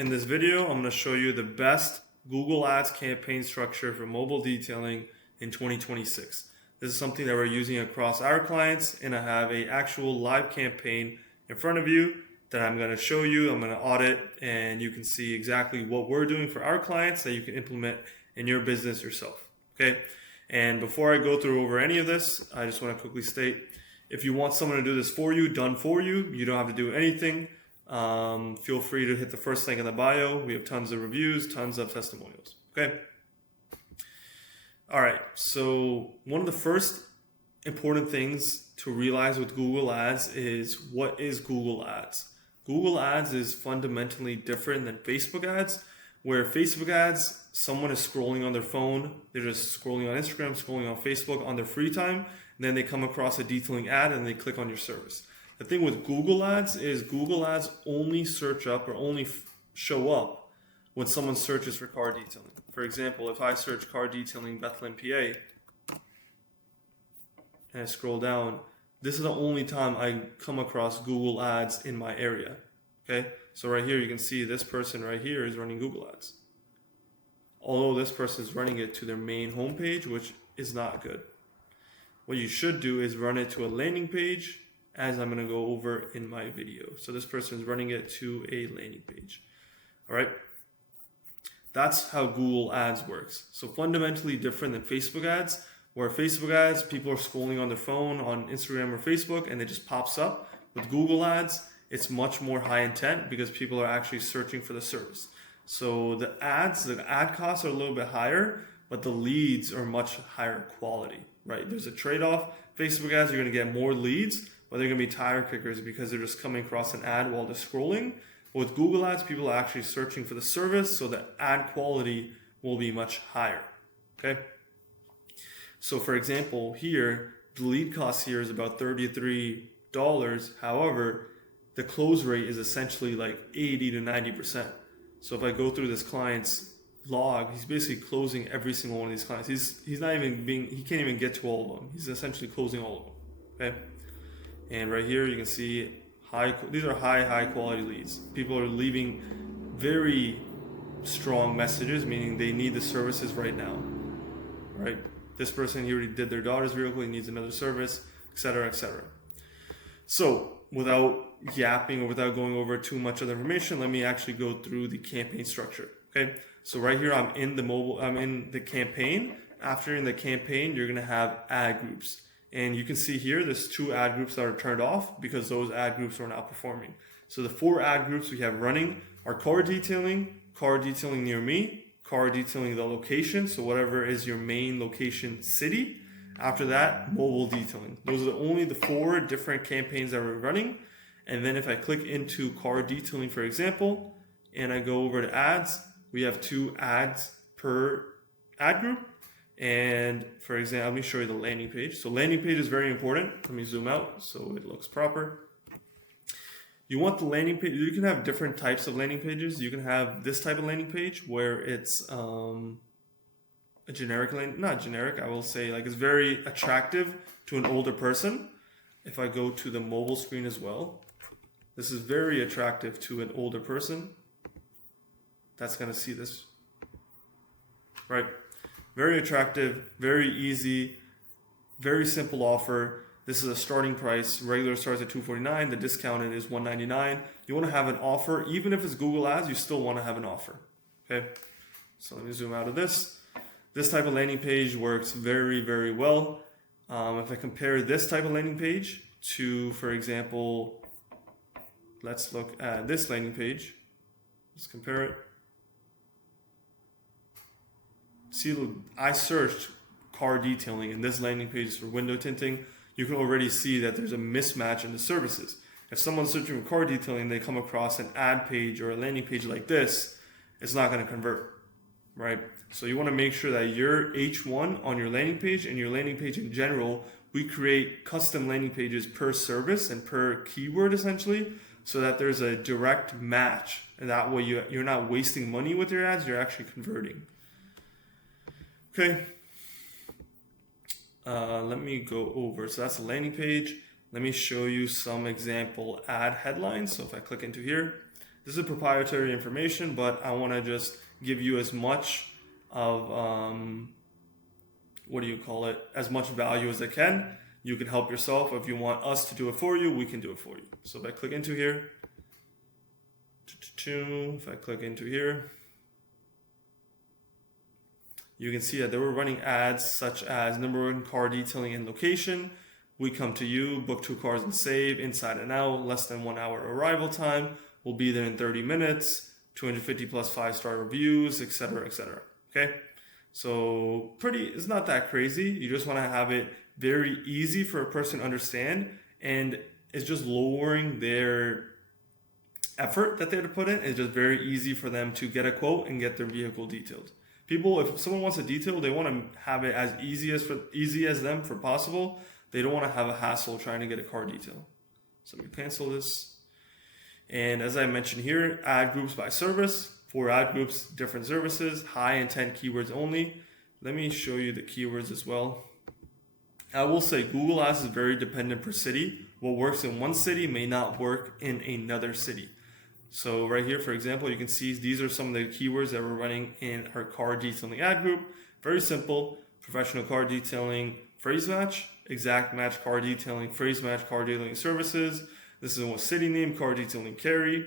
In this video, I'm going to show you the best Google Ads campaign structure for mobile detailing in 2026. This is something that we're using across our clients, and I have an actual live campaign in front of you that I'm going to show you. I'm going to audit, and you can see exactly what we're doing for our clients that you can implement in your business yourself. Okay. And before I go through over any of this, I just want to quickly state, if you want someone to do this for you, done for you, you don't have to do anything. Feel free to hit the first link in the bio. We have tons of reviews, tons of testimonials. Okay. All right. So one of the first important things to realize with Google Ads is, what is Google Ads? Google Ads is fundamentally different than Facebook ads, where Facebook ads, someone is scrolling on their phone, they're just scrolling on Instagram, scrolling on Facebook on their free time, and then they come across a detailing ad and they click on your service. The thing with Google Ads is Google Ads only search up or only show up when someone searches for car detailing. For example, if I search car detailing Bethlehem, PA, and I scroll down, this is the only time I come across Google Ads in my area. Okay, so right here you can see this person right here is running Google Ads. Although this person is running it to their main homepage, which is not good. What you should do is run it to a landing page, as I'm going to go over in my video. So this person is running it to a landing page. All right. That's how Google Ads works. So fundamentally different than Facebook ads, where Facebook ads, people are scrolling on their phone on Instagram or Facebook and it just pops up. With Google Ads, it's much more high intent because people are actually searching for the service. So the ad costs are a little bit higher, but the leads are much higher quality, right? There's a trade-off. Facebook ads, you're going to get more leads, but they're going to be tire kickers because they're just coming across an ad while they're scrolling. With Google Ads, people are actually searching for the service, so the ad quality will be much higher. Okay. So for example, here, the lead cost here is about $33. However, the close rate is essentially like 80 to 90%. So if I go through this client's log, he's basically closing every single one of these clients. He can't even get to all of them. He's essentially closing all of them. Okay. And right here you can see these are high quality leads. People are leaving very strong messages, meaning they need the services right now. Right? This person, he already did their daughter's vehicle, he needs another service, etc., etc. So without yapping or without going over too much of the information, let me actually go through the campaign structure. Okay. So right here I'm in the campaign. After in the campaign, you're gonna have ad groups. And you can see here, there's 2 ad groups that are turned off because those ad groups are not performing. So the 4 ad groups we have running are car detailing near me, car detailing the location, so whatever is your main location city. After that, mobile detailing. Those are only the 4 different campaigns that we're running. And then if I click into car detailing, for example, and I go over to ads, we have 2 ads per ad group. And for example, let me show you the landing page. So landing page is very important. Let me zoom out so it looks proper. You want the landing page, you can have different types of landing pages. You can have this type of landing page where it's a generic not generic, I will say, like, it's very attractive to an older person. If I go to the mobile screen as well, this is very attractive to an older person that's going to see this, right? Very attractive, very easy, very simple offer. This is a starting price. Regular starts at $249. The discounted is $199. You want to have an offer. Even if it's Google Ads, you still want to have an offer. Okay. So let me zoom out of this. This type of landing page works very, very well. If I compare this type of landing page to, for example, let's look at this landing page. Let's compare it. See, I searched car detailing and this landing page is for window tinting. You can already see that there's a mismatch in the services. If someone's searching for car detailing, they come across an ad page or a landing page like this, it's not going to convert, right? So you want to make sure that your H1 on your landing page and your landing page in general, we create custom landing pages per service and per keyword essentially, so that there's a direct match. And that way you're not wasting money with your ads, you're actually converting. Okay, let me go over. So that's a landing page. Let me show you some example ad headlines. So if I click into here, this This is proprietary information, but I want to just give you as much of, as much value as I can. You can help yourself. If you want us to do it for you, we can do it for you. So if I click into here, you can see that they were running ads such as number one car detailing and location. We come to you, book 2 cars and save, inside and out, less than 1 hour arrival time. We'll be there in 30 minutes, 250 plus 5-star reviews, etc., etc. Okay? So it's not that crazy. You just want to have it very easy for a person to understand, and it's just lowering their effort that they have to put in. It's just very easy for them to get a quote and get their vehicle detailed. People, if someone wants a detail, they want to have it as easy as them for possible. They don't want to have a hassle trying to get a car detail. So let me cancel this. And as I mentioned here, ad groups by service. 4 ad groups, different services, high intent keywords only. Let me show you the keywords as well. I will say Google Ads is very dependent per city. What works in one city may not work in another city. So right here, for example, you can see these are some of the keywords that we're running in our car detailing ad group. Very simple: professional car detailing, phrase match, exact match car detailing, phrase match car detailing services. This is what city name, car detailing carry,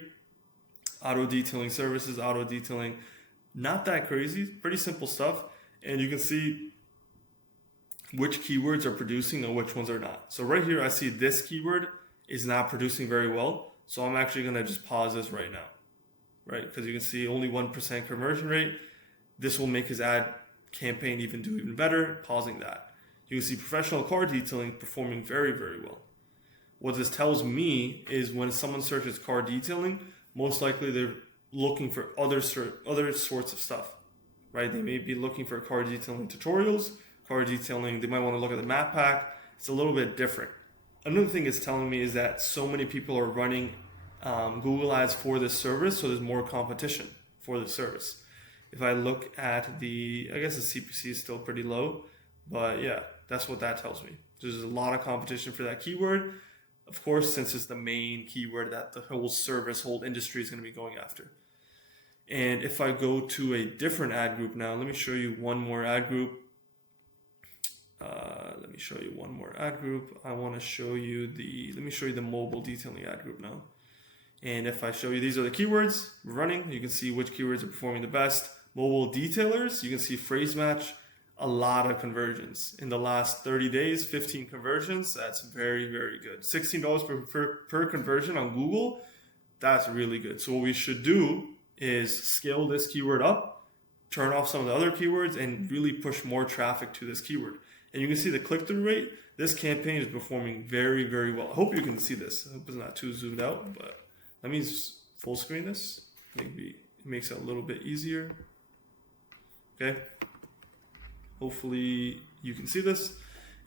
auto detailing services, auto detailing. Not that crazy, pretty simple stuff. And you can see which keywords are producing and which ones are not. So right here, I see this keyword is not producing very well. So I'm actually going to just pause this right now, right? Because you can see only 1% conversion rate. This will make his ad campaign do even better. Pausing that. You can see professional car detailing performing very, very well. What this tells me is when someone searches car detailing, most likely they're looking for other sorts of stuff, right? They may be looking for car detailing tutorials, car detailing. They might want to look at the map pack. It's a little bit different. Another thing it's telling me is that so many people are running Google Ads for this service, so there's more competition for the service. If I look at I guess the CPC is still pretty low, but yeah, that's what that tells me. There's a lot of competition for that keyword. Of course, since it's the main keyword that the whole industry is going to be going after. And if I go to a different ad group now, let me show you one more ad group. I want to show you let me show you the mobile detailing ad group now. And if I show you, these are the keywords we're running. You can see which keywords are performing the best. Mobile detailers, you can see phrase match, a lot of conversions. In the last 30 days, 15 conversions. That's very, very good. $16 per conversion on Google. That's really good. So what we should do is scale this keyword up, turn off some of the other keywords, and really push more traffic to this keyword. And you can see the click-through rate. This campaign is performing very, very well. I hope you can see this. I hope it's not too zoomed out, but let me full screen this. Maybe it makes it a little bit easier. Okay. Hopefully you can see this.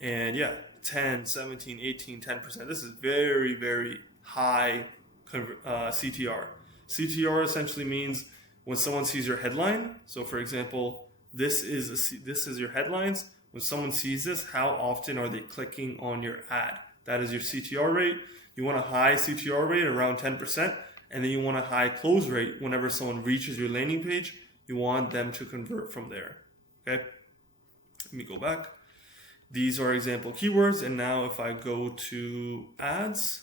And yeah, 10, 17, 18, 10%. This is very, very high CTR. CTR essentially means when someone sees your headline. So for example, this is your headlines. When someone sees this, how often are they clicking on your ad? That is your CTR rate. You want a high CTR rate around 10%, and then you want a high close rate whenever someone reaches your landing page. You want them to convert from there. Okay? Let me go back. These are example keywords, and now if I go to ads,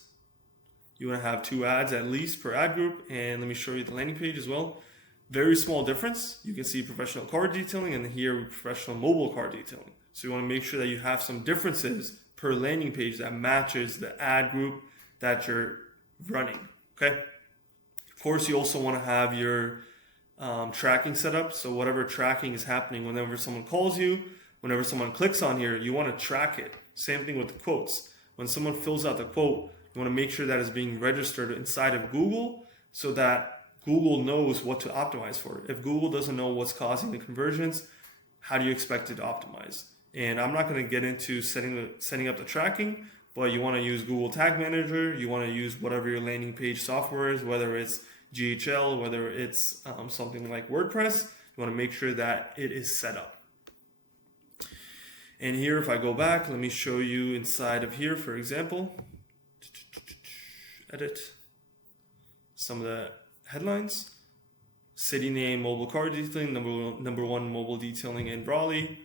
you want to have 2 ads at least per ad group, and let me show you the landing page as well. Very small difference. You can see professional car detailing, and here professional mobile car detailing. So you want to make sure that you have some differences per landing page that matches the ad group that you're running. Okay. Of course, you also want to have your tracking set up. So whatever tracking is happening whenever someone calls you, whenever someone clicks on here, you want to track it. Same thing with the quotes. When someone fills out the quote, you want to make sure that it's being registered inside of Google so that Google knows what to optimize for. If Google doesn't know what's causing the conversions, how do you expect it to optimize? And I'm not going to get into setting up the tracking, but you want to use Google Tag Manager. You want to use whatever your landing page software is, whether it's GHL, whether it's something like WordPress. You want to make sure that it is set up. And here, if I go back, let me show you inside of here, for example, edit some of the headlines. City name, mobile car detailing, number one mobile detailing in Raleigh.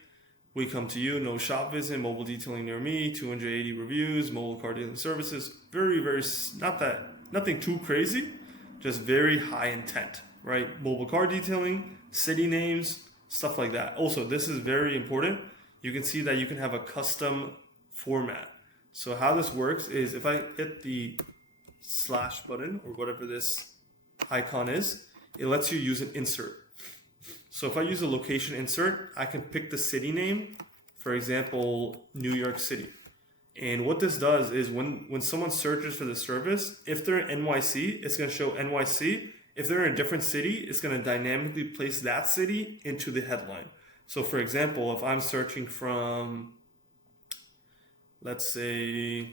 We come to you, no shop visit, mobile detailing near me, 280 reviews, mobile car detailing services. Very, nothing too crazy, just very high intent, right? Mobile car detailing, city names, stuff like that. Also, this is very important. You can see that you can have a custom format. So how this works is if I hit the slash button or whatever this icon is, it lets you use an insert. So if I use a location insert, I can pick the city name, for example, New York City. And what this does is when someone searches for the service, if they're in NYC, it's going to show NYC. If they're in a different city, it's going to dynamically place that city into the headline. So for example, if I'm searching from, let's say,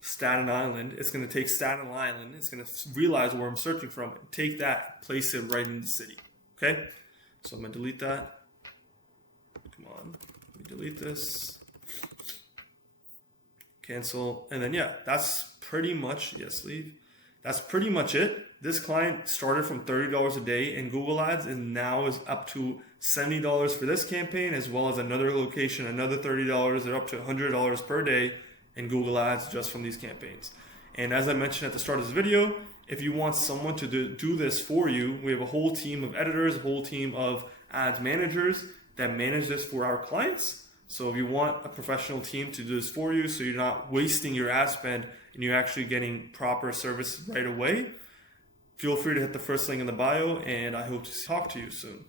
Staten Island, it's going to take Staten Island, it's going to realize where I'm searching from, and take that, place it right in the city. Okay? So I'm going to delete that. Come on, let me delete this. Cancel. And then, yeah, that's pretty much, yes, leave. That's pretty much it. This client started from $30 a day in Google Ads and now is up to $70 for this campaign, as well as another location, another $30. They're up to $100 per day in Google Ads just from these campaigns. And as I mentioned at the start of this video, if you want someone to do this for you, we have a whole team of editors, a whole team of ads managers that manage this for our clients. So if you want a professional team to do this for you, so you're not wasting your ad spend and you're actually getting proper service right away, feel free to hit the first link in the bio, and I hope to talk to you soon.